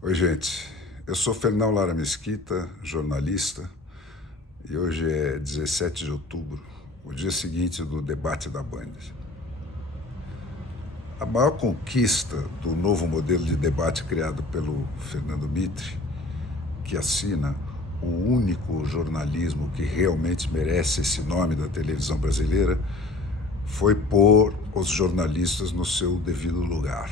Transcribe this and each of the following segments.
Oi, gente. Eu sou Fernão Lara Mesquita, jornalista, e hoje é 17 de outubro, o dia seguinte do debate da Band. A maior conquista do novo modelo de debate criado pelo Fernando Mitre, que assina o único jornalismo que realmente merece esse nome da televisão brasileira, foi pôr os jornalistas no seu devido lugar.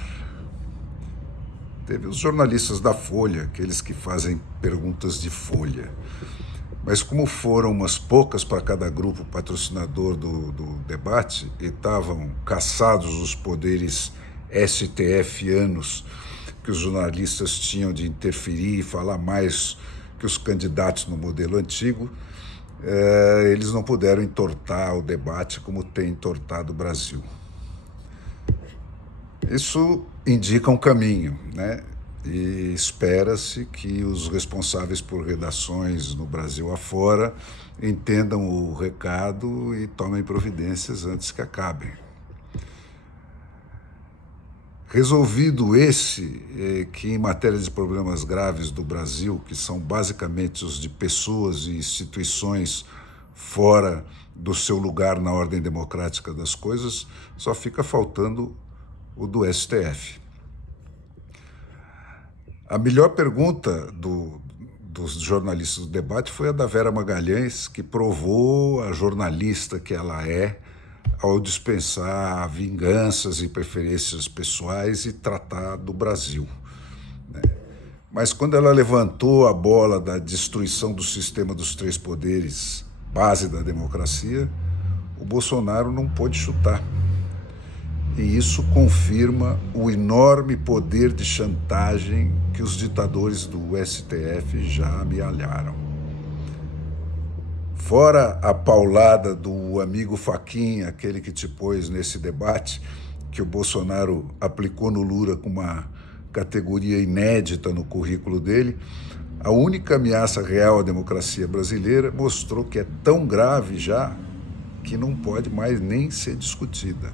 Teve os jornalistas da Folha, aqueles que fazem perguntas de folha. Mas como foram umas poucas para cada grupo patrocinador do debate e estavam caçados os poderes STF-anos que os jornalistas tinham de interferir e falar mais que os candidatos no modelo antigo, eles não puderam entortar o debate como tem entortado o Brasil. Isso indica um caminho, né? E espera-se que os responsáveis por redações no Brasil afora entendam o recado e tomem providências antes que acabem. Resolvido esse, que em matéria de problemas graves do Brasil, que são basicamente os de pessoas e instituições fora do seu lugar na ordem democrática das coisas, só fica faltando o do STF. A melhor pergunta dos jornalistas do debate foi a da Vera Magalhães, que provou a jornalista que ela é ao dispensar vinganças e preferências pessoais e tratar do Brasil. Mas quando ela levantou a bola da destruição do sistema dos três poderes, base da democracia, o Bolsonaro não pôde chutar. E isso confirma o enorme poder de chantagem que os ditadores do STF já amealharam. Fora a paulada do amigo Fachin, aquele que te pôs nesse debate, que o Bolsonaro aplicou no Lula com uma categoria inédita no currículo dele, a única ameaça real à democracia brasileira mostrou que é tão grave já que não pode mais nem ser discutida.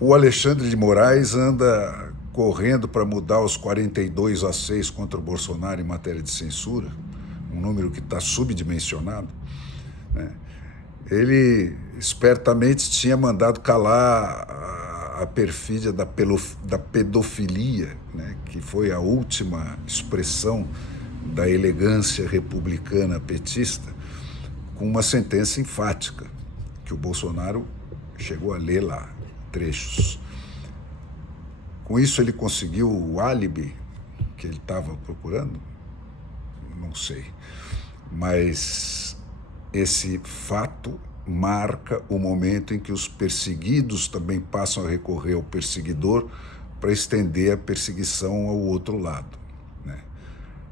O Alexandre de Moraes anda correndo para mudar os 42-6 contra o Bolsonaro em matéria de censura, um número que está subdimensionado, né? Ele espertamente tinha mandado calar a perfídia da pedofilia, né? Que foi a última expressão da elegância republicana petista, com uma sentença enfática, que o Bolsonaro chegou a ler lá, trechos. Com isso ele conseguiu o álibi que ele estava procurando? Não sei. Mas esse fato marca o momento em que os perseguidos também passam a recorrer ao perseguidor para estender a perseguição ao outro lado, né?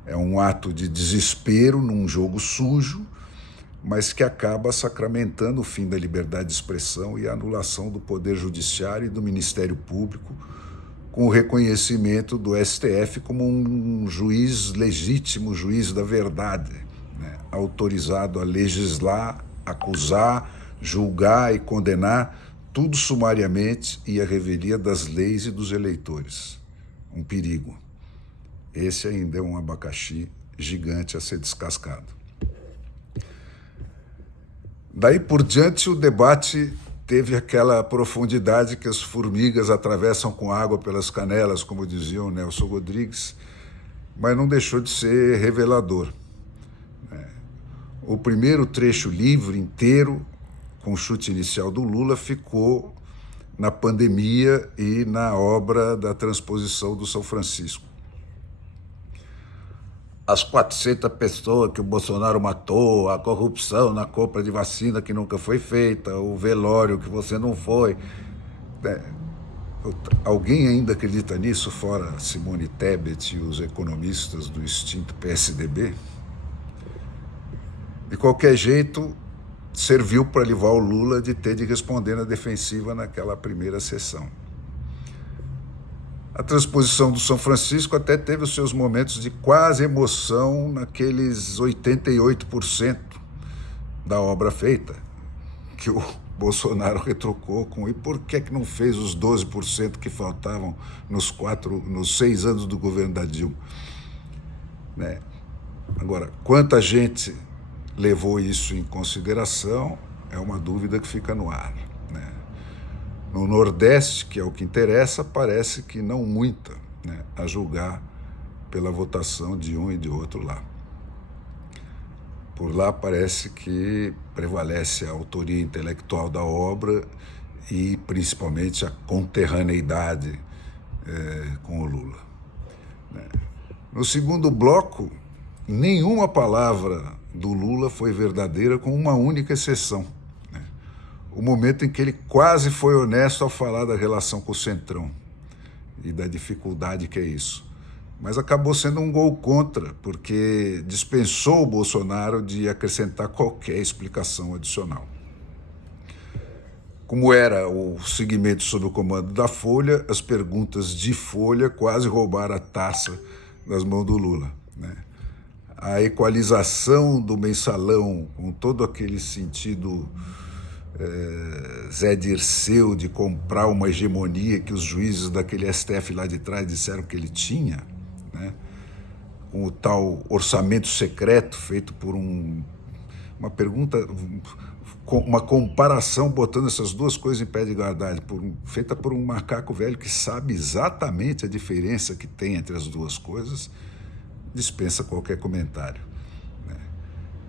É um ato de desespero num jogo sujo, mas que acaba sacramentando o fim da liberdade de expressão e a anulação do Poder Judiciário e do Ministério Público, com o reconhecimento do STF como um juiz legítimo, juiz da verdade, né? Autorizado a legislar, acusar, julgar e condenar, tudo sumariamente e à revelia das leis e dos eleitores. Um perigo. Esse ainda é um abacaxi gigante a ser descascado. Daí por diante o debate teve aquela profundidade que as formigas atravessam com água pelas canelas, como dizia o Nelson Rodrigues, mas não deixou de ser revelador. O primeiro trecho livre inteiro, com o chute inicial do Lula, ficou na pandemia e na obra da transposição do São Francisco. As 400 pessoas que o Bolsonaro matou, a corrupção na compra de vacina que nunca foi feita, o velório que você não foi. Alguém ainda acredita nisso, fora Simone Tebet e os economistas do extinto PSDB? De qualquer jeito, serviu para livrar o Lula de ter de responder na defensiva naquela primeira sessão. A transposição do São Francisco até teve os seus momentos de quase emoção naqueles 88% da obra feita, que o Bolsonaro retrucou com: e por que não fez os 12% que faltavam nos 6 anos do governo da Dilma? Né? Agora, quanta gente levou isso em consideração é uma dúvida que fica no ar. Né? No Nordeste, que é o que interessa, parece que não muita, né, a julgar pela votação de um e de outro lá. Por lá parece que prevalece a autoria intelectual da obra e principalmente a conterraneidade com o Lula. No segundo bloco, nenhuma palavra do Lula foi verdadeira, com uma única exceção. O momento em que ele quase foi honesto ao falar da relação com o Centrão e da dificuldade que é isso. Mas acabou sendo um gol contra, porque dispensou o Bolsonaro de acrescentar qualquer explicação adicional. Como era o segmento sob o comando da Folha, as perguntas de Folha quase roubaram a taça das mãos do Lula. Né? A equalização do mensalão, com todo aquele sentido Zé Dirceu de comprar uma hegemonia que os juízes daquele STF lá de trás disseram que ele tinha, né? Com o tal orçamento secreto feito por uma pergunta, uma comparação botando essas duas coisas em pé de igualdade, feita por um macaco velho que sabe exatamente a diferença que tem entre as duas coisas, dispensa qualquer comentário. Né?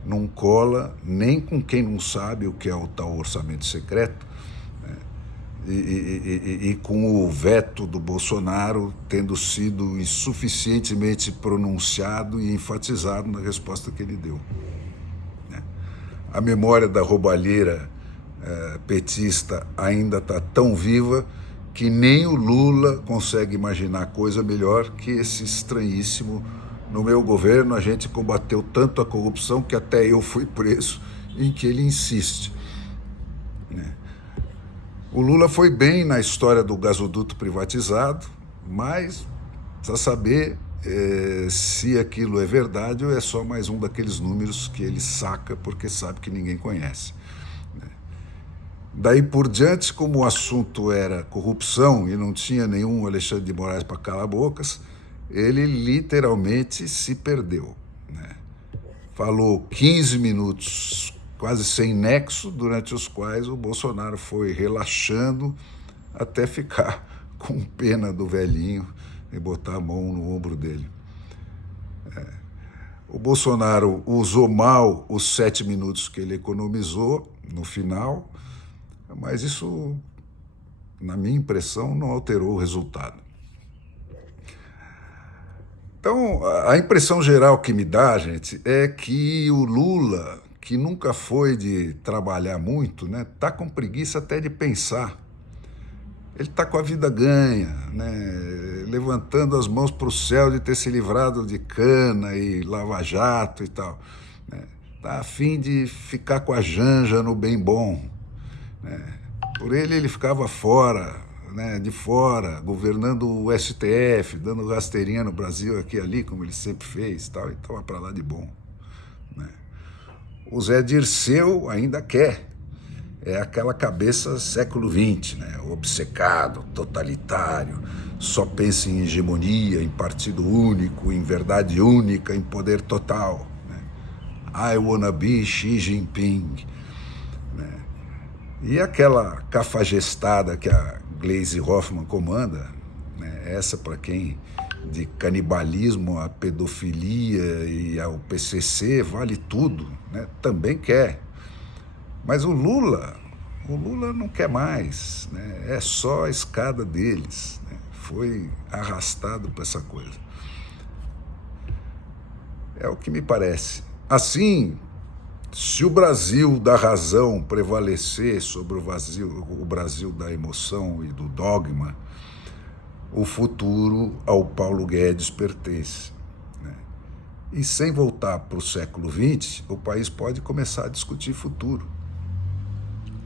Não cola nem com quem não sabe o que é o tal orçamento secreto, né? E com o veto do Bolsonaro tendo sido insuficientemente pronunciado e enfatizado na resposta que ele deu. Né? A memória da roubalheira petista ainda está tão viva que nem o Lula consegue imaginar coisa melhor que esse estranhíssimo: no meu governo a gente combateu tanto a corrupção que até eu fui preso, em que ele insiste. Né? O Lula foi bem na história do gasoduto privatizado, mas precisa saber se aquilo é verdade ou é só mais um daqueles números que ele saca porque sabe que ninguém conhece. Daí por diante, como o assunto era corrupção e não tinha nenhum Alexandre de Moraes para calar bocas, ele literalmente se perdeu. Né? Falou 15 minutos quase sem nexo, durante os quais o Bolsonaro foi relaxando até ficar com pena do velhinho e botar a mão no ombro dele. O Bolsonaro usou mal os 7 minutos que ele economizou no final, mas isso, na minha impressão, não alterou o resultado. Então, a impressão geral que me dá, gente, é que o Lula, que nunca foi de trabalhar muito, né, tá com preguiça até de pensar. Ele está com a vida ganha, né, levantando as mãos para o céu de ter se livrado de cana e lava-jato e tal. Né, tá a fim de ficar com a Janja no bem bom. Né. Por ele ficava fora, né, de fora, governando o STF, dando rasteirinha no Brasil aqui e ali, como ele sempre fez, tal, e estava para lá de bom. Né. O Zé Dirceu ainda quer, é aquela cabeça século XX, né, obcecado, totalitário, só pensa em hegemonia, em partido único, em verdade única, em poder total. Né. I wanna be Xi Jinping. Né. E aquela cafajestada que a Gleisi Hoffmann comanda, né, essa para quem de canibalismo à pedofilia e ao PCC vale tudo, né, também quer. Mas o Lula não quer mais, né, é só a escada deles, né, foi arrastado para essa coisa. É o que me parece. Assim, se o Brasil da razão prevalecer sobre o Brasil da emoção e do dogma, o futuro ao Paulo Guedes pertence. Né? E sem voltar para o século XX, o país pode começar a discutir futuro.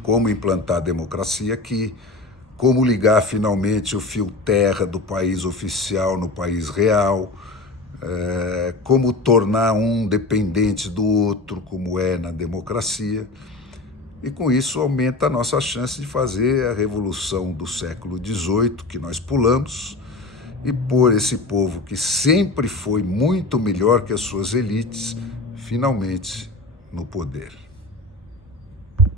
Como implantar a democracia aqui, como ligar finalmente o fio terra do país oficial no país real, como tornar um dependente do outro, como é na democracia. E com isso aumenta a nossa chance de fazer a revolução do século XVIII, que nós pulamos, e pôr esse povo que sempre foi muito melhor que as suas elites, finalmente no poder.